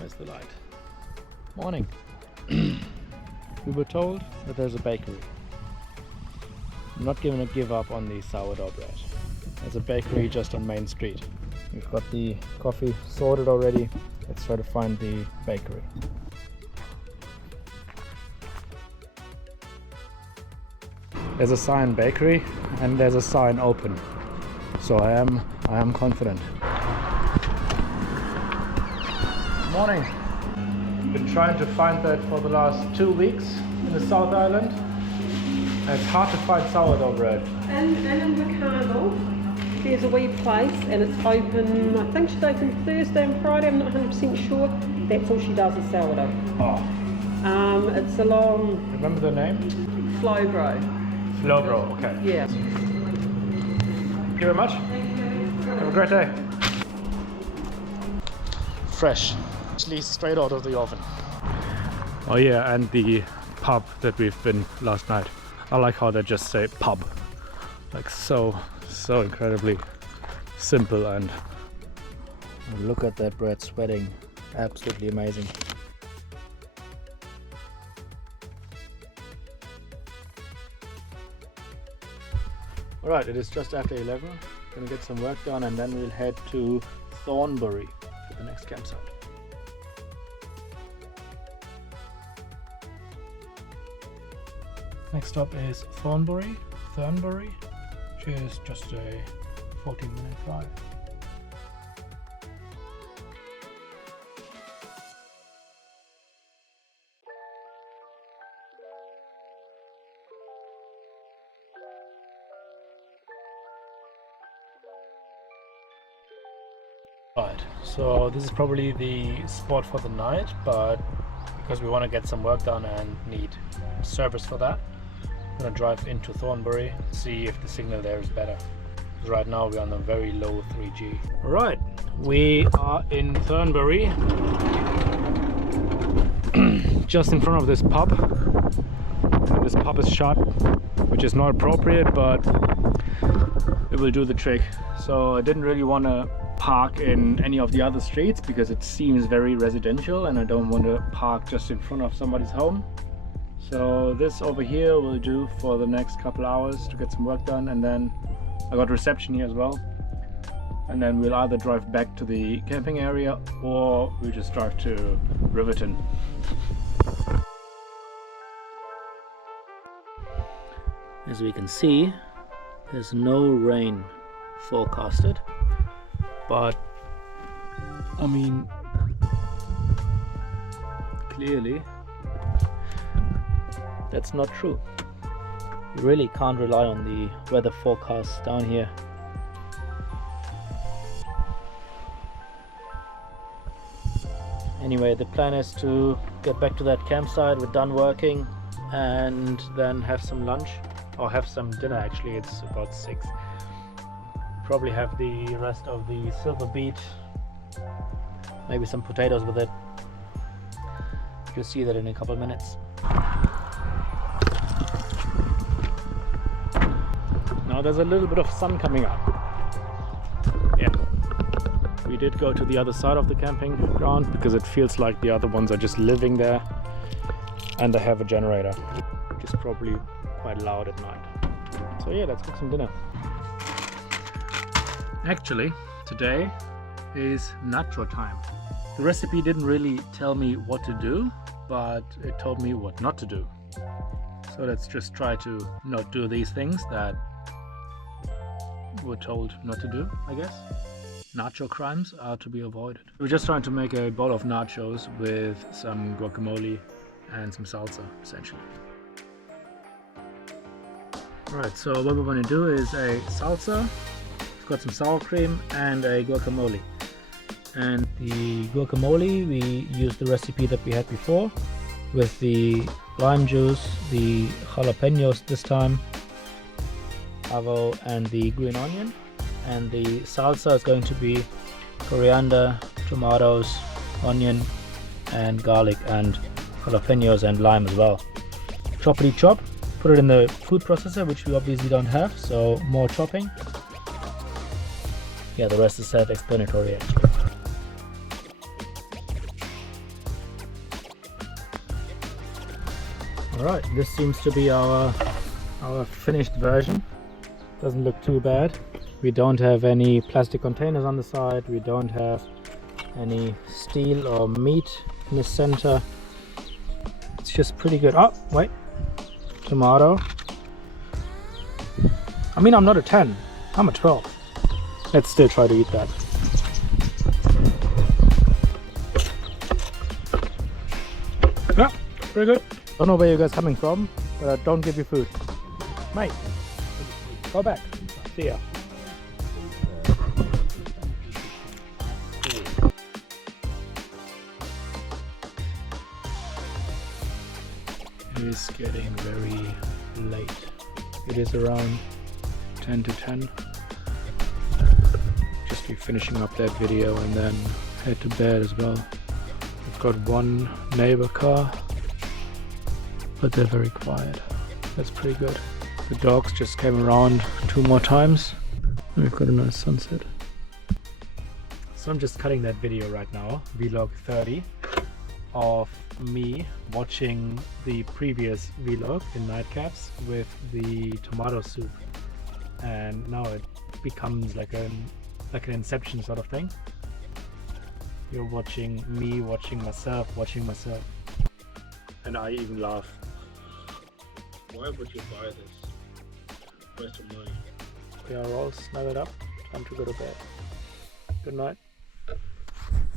Where's the light? Morning. We were told that there's a bakery. I'm not going to give up on the sourdough bread. There's a bakery just on Main Street. We've got the coffee sorted already. Let's try to find the bakery. There's a sign bakery and there's a sign open. So I am confident. Morning. Been trying to find that for the last 2 weeks in the South Island. And it's hard to find sourdough bread. And in the carnival, there's a wee place and it's open, I think she's open Thursday and Friday, I'm not 100% sure. That's all she does is sourdough. Oh. It's along... Remember the name? Flowbro. Okay. Yeah. Thank you very much. Have a great day. Fresh. Actually straight out of the oven. Oh yeah, and the pub that we've been last night. I like how they just say pub. Like so incredibly simple, and look at that bread sweating. Absolutely amazing. Alright, it is just after 11. Gonna get some work done and then we'll head to Thornbury for the next campsite. Next stop is Thornbury, which is just a 14-minute drive. Right, so this is probably the spot for the night, but because we want to get some work done and need service for that, I'm going to drive into Thornbury, see if the signal there is better. Right now we're on a very low 3G. Right, we are in Thornbury, just in front of this pub. This pub is shut, which is not appropriate, but it will do the trick. So I didn't really want to park in any of the other streets because it seems very residential and I don't want to park just in front of somebody's home. So this over here will do for the next couple hours to get some work done, and then I got reception here as well. And then we'll either drive back to the camping area or we'll just drive to Riverton. As we can see, there's no rain forecasted, but I mean, clearly that's not true. You really can't rely on the weather forecasts down here. Anyway, the plan is to get back to that campsite. We're done working and then have some lunch, or have some dinner. Actually, it's about 6. Probably have the rest of the silver beet, maybe some potatoes with it. You'll see that in a couple of minutes. Now there's a little bit of sun coming up. Yeah, we did go to the other side of the camping ground because it feels like the other ones are just living there, and they have a generator, which is probably quite loud at night. So yeah, let's cook some dinner. Actually, today is Nacho time. The recipe didn't really tell me what to do, but it told me what not to do. So let's just try to not do these things that we're told not to do, I guess. Nacho crimes are to be avoided. We're just trying to make a bowl of nachos with some guacamole and some salsa, essentially. Alright, so what we're going to do is a salsa. We've got some sour cream and a guacamole. And the guacamole, we use the recipe that we had before with the lime juice, the jalapenos this time, avo, and the green onion. And the salsa is going to be coriander, tomatoes, onion, and garlic, and jalapenos and lime as well. Choppity chop, put it in the food processor, which we obviously don't have, so more chopping. Yeah, the rest is self-explanatory actually. Alright, this seems to be our finished version. Doesn't look too bad. We don't have any plastic containers on the side. We don't have any steel or meat in the center. It's just pretty good. Oh, wait. Tomato. I mean, I'm not a 10. I'm a 12. Let's still try to eat that. Yeah, pretty good. Don't know where you guys coming from, but I don't give you food. Mate, go back. See ya. It is getting very late. It is around 10 to 10. Just be finishing up that video and then head to bed as well. We've got one neighbor car, but they're very quiet. That's pretty good. The dogs just came around 2 more times. We've got a nice sunset. So I'm just cutting that video right now, vlog 30, of me watching the previous vlog in nightcaps with the tomato soup, and now it becomes like an Inception sort of thing. You're watching me watching myself, and I even laugh. Why would you buy this? Waste of money. We are all snuggled up. Time to go to bed. Good night.